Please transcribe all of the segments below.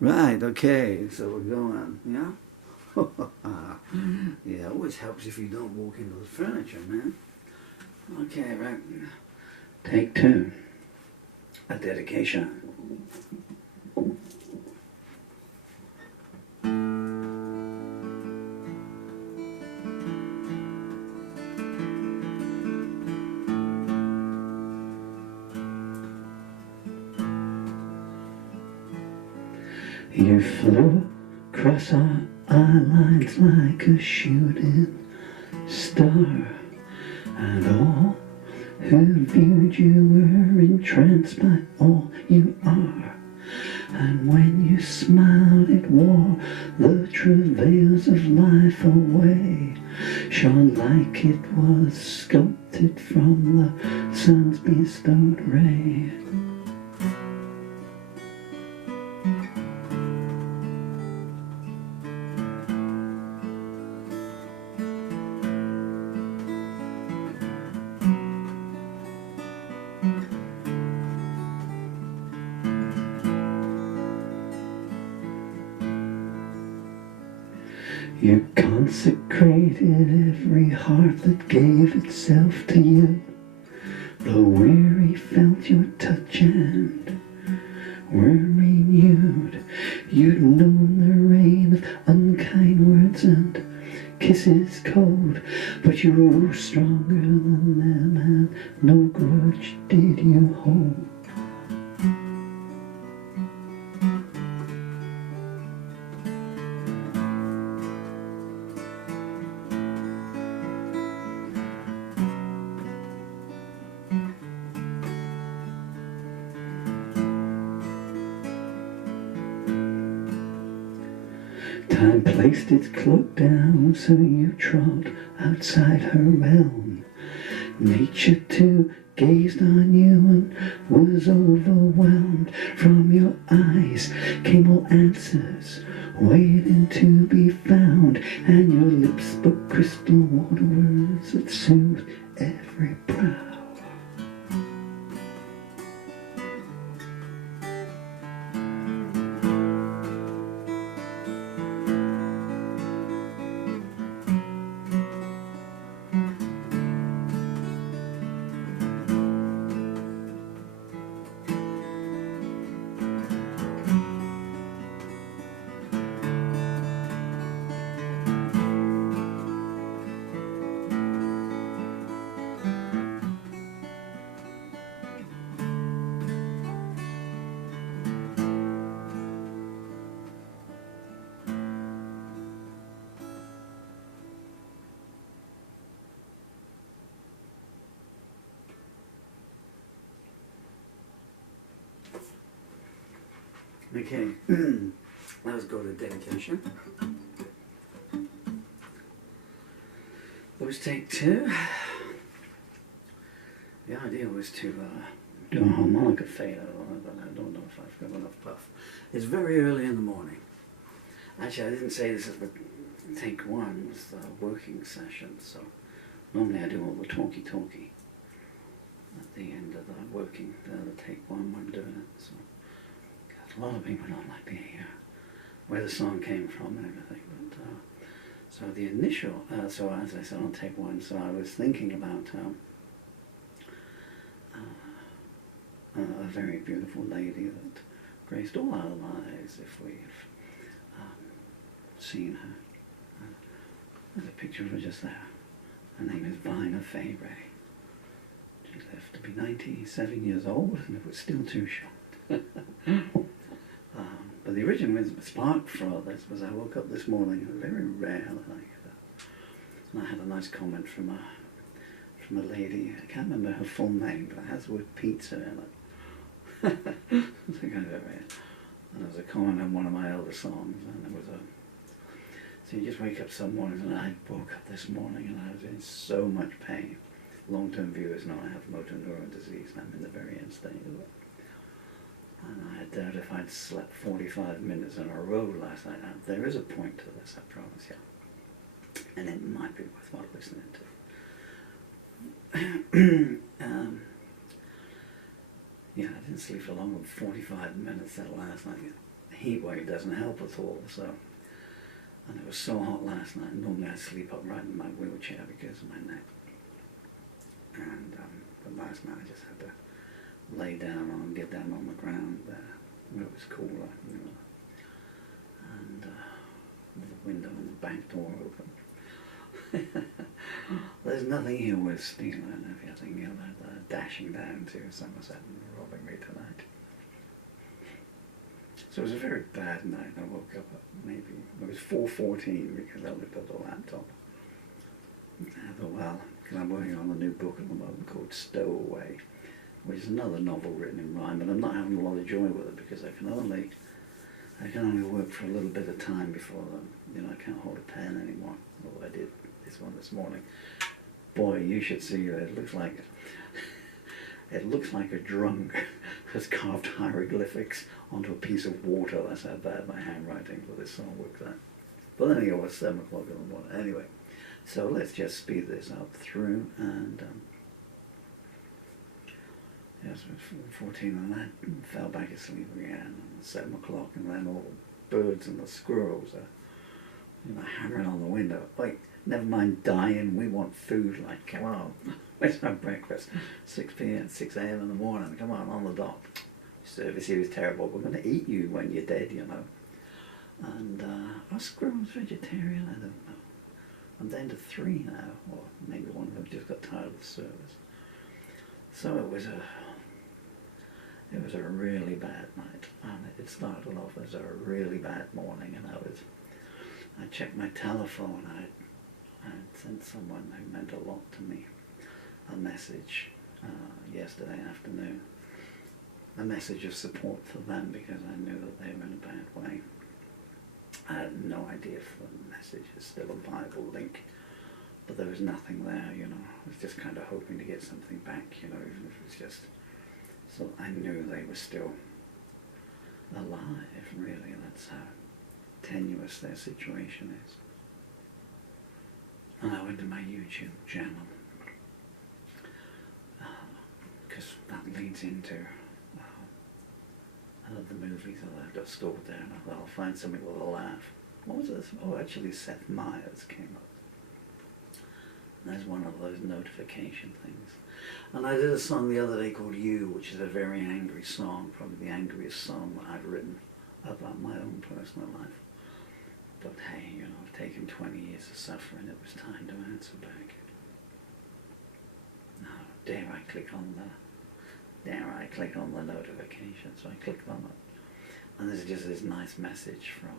Right, okay, so we're going, yeah? Yeah, it always helps if you don't walk into the furniture, man. Okay, right. Take two. A dedication. You flew across our eye lines like a shooting star, and all who viewed you were entranced by all you are. And when you smiled, it wore the travails of life away, shone like it was sculpted from the sun's bestowed ray. You consecrated every heart that gave itself to you. The weary felt your touch and were renewed. You'd known the rain of unkind words and kisses cold, but you were stronger than them, and no grudge did you hold. Time placed its cloak down, so you trod outside her realm. Nature too gazed on you and was overwhelmed. From your eyes came all answers waiting to be found, and your lips spoke crystal water words that soothed every brow. Okay, let's go to dedication. Let's take two. The idea was to do a harmonica fade, but I don't know if I've got enough puff. It's very early in the morning. Actually, I didn't say this at the take one, it's the working session, so normally I do all the talky at the end of the working, the take one when I'm doing it. So a lot of people don't like to hear where the song came from and everything. But so the initial, so as I said on take one, so I was thinking about a very beautiful lady that graced all our lives if we've seen her. There's a picture of her just there. Her name is Vina Fabre. She lived to be 97 years old, and it was still too short. But the original spark for this was I woke up this morning, it was very rare that I get that. And I had a nice comment from a lady, I can't remember her full name, but it has the word pizza in it. I think I've ever read. And there was a comment on one of my elder songs, and there was so you just wake up some mornings, and I woke up this morning and I was in so much pain. Long-term viewers know I have motor neuron disease, and I'm in the very end stage of it. And I doubt if I'd slept 45 minutes in a row last night. Now, there is a point to this, I promise you. And it might be worthwhile listening to. Yeah, I didn't sleep for longer than 45 minutes that last night. heat wave doesn't help at all. So, and it was so hot last night. Normally I sleep upright in my wheelchair because of my neck. And but last night I just had to lay down and get down on the ground there where it was cooler, you know. And with the window and the back door open. There's nothing here worth stealing if you're thinking about dashing down to Somerset and robbing me tonight. So it was a very bad night. I woke up at maybe, it was 4:14 because I looked at the laptop. I thought, well, because I'm working on a new book at the moment called Stowaway, which is another novel written in rhyme, and I'm not having a lot of joy with it because I can only work for a little bit of time before I can't hold a pen anymore. Although I did this one this morning. Boy, you should see it. It looks like a drunk has carved hieroglyphics onto a piece of water. That's how bad my handwriting for this song works out. But then it was 7 o'clock in the morning. Anyway, so let's just speed this up through and yes, it was 14 and I fell back asleep again at 7 o'clock, and then all the birds and the squirrels are hammering on the window. Wait, never mind dying, we want food. Like, come on, where's my breakfast? 6 p.m., 6 a.m. in the morning, come on the dot. Service here is terrible, we're going to eat you when you're dead, you know. And are squirrels vegetarian? I don't know. I'm down to 3 now, or maybe one of them just got tired of the service. So it was a really bad night, and it started off as a really bad morning, and I checked my telephone. I sent someone who meant a lot to me a message yesterday afternoon, a message of support for them because I knew that they were in a bad way. I had no idea if the message is still a viable link, but there was nothing there, you know. I was just kind of hoping to get something back, you know, even if it was just, so I knew they were still alive, really. That's how tenuous their situation is. And I went to my YouTube channel, because that leads into the movies that I've got stored there, and I thought I'll find something with a laugh. What was this? Oh, actually Seth Meyers came up. And there's one of those notification things. And I did a song the other day called You, which is a very angry song, probably the angriest song that I've written about my own personal life. But hey, you know, I've taken 20 years of suffering, it was time to answer back. Now, dare I click on the notification? So I clicked on it, and there's just this nice message from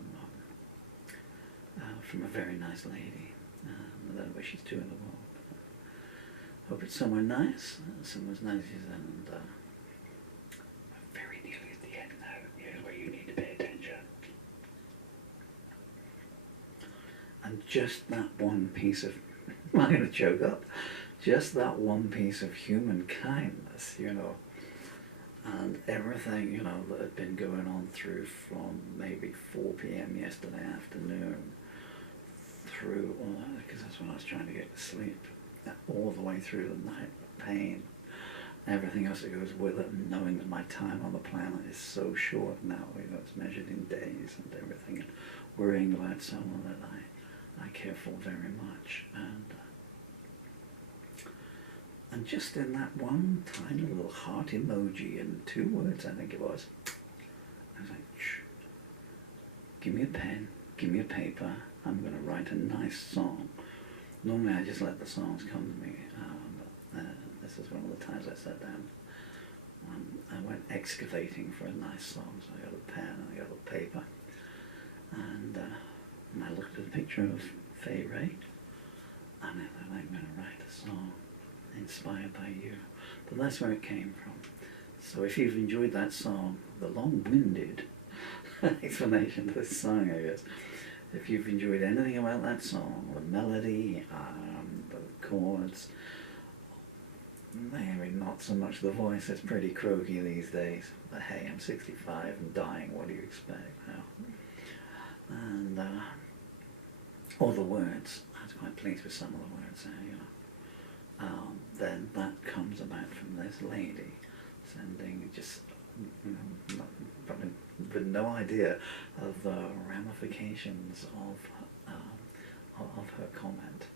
a very nice lady. I don't know where she's to in the world. Hope it's somewhere nice. Somewhere as nice as that. And I'm very nearly at the end now. Here's where you need to pay attention. And just that one piece of, I'm going to choke up, just that one piece of human kindness, you know, and everything, you know, that had been going on through from maybe 4 p.m. yesterday afternoon through, because that's when I was trying to get to sleep, all the way through the night, pain, everything else that goes with it, and knowing that my time on the planet is so short now, you know, it's measured in days and everything, and worrying about someone that I care for very much, and just in that one tiny little heart emoji and 2 words, I think it was, I was like, shh, give me a pen, give me a paper, I'm going to write a nice song. Normally I just let the songs come to me, but this is one of the times I sat down. I went excavating for a nice song, so I got a pen and I got a paper, and I looked at a picture of Fay Wray, and I thought, I'm going to write a song inspired by you. But that's where it came from. So if you've enjoyed that song, the long-winded explanation of this song, I guess, if you've enjoyed anything about that song, the melody, the chords, maybe not so much the voice, it's pretty croaky these days, but hey, I'm 65 and dying, what do you expect now? And, or the words, I was quite pleased with some of the words there, you know. Then that comes about from this lady sending just probably with no idea of the ramifications of her comment.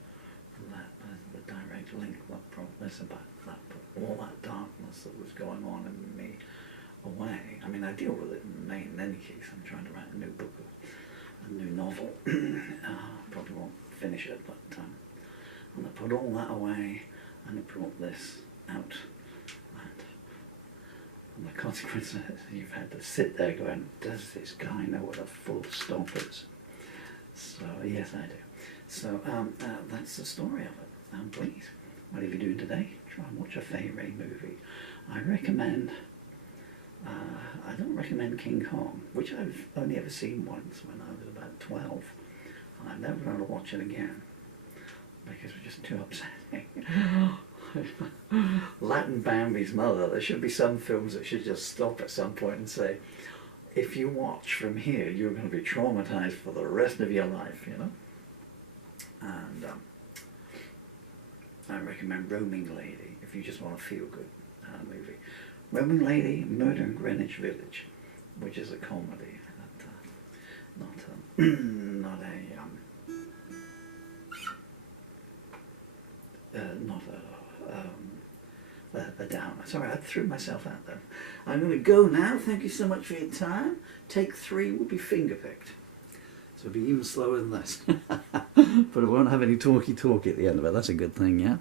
That the direct link that brought this about, that put all that darkness that was going on in me away. I mean, I deal with it in any case. I'm trying to write a new book, a new novel. Probably won't finish it, but and I put all that away, and I brought this out. And the consequence is you've had to sit there going, does this guy know what a full stop is? So yes, I do. So that's the story of it. Please, whatever you're doing today, try and watch a Fay Wray movie. I recommend, I don't recommend King Kong, which I've only ever seen once when I was about 12. And I'm never going to watch it again because it was just too upsetting. Latin Bambi's mother, there should be some films that should just stop at some point and say, if you watch from here, you're going to be traumatized for the rest of your life, you know? And I recommend Roaming Lady if you just want a feel-good movie. Roaming Lady, Murder in Greenwich Village, which is a comedy, not a downer. Sorry, I threw myself out there. I'm going to go now. Thank you so much for your time. Take 3 will be finger-picked. So it'll be even slower than this. But it won't have any talky at the end of it. That's a good thing, yeah?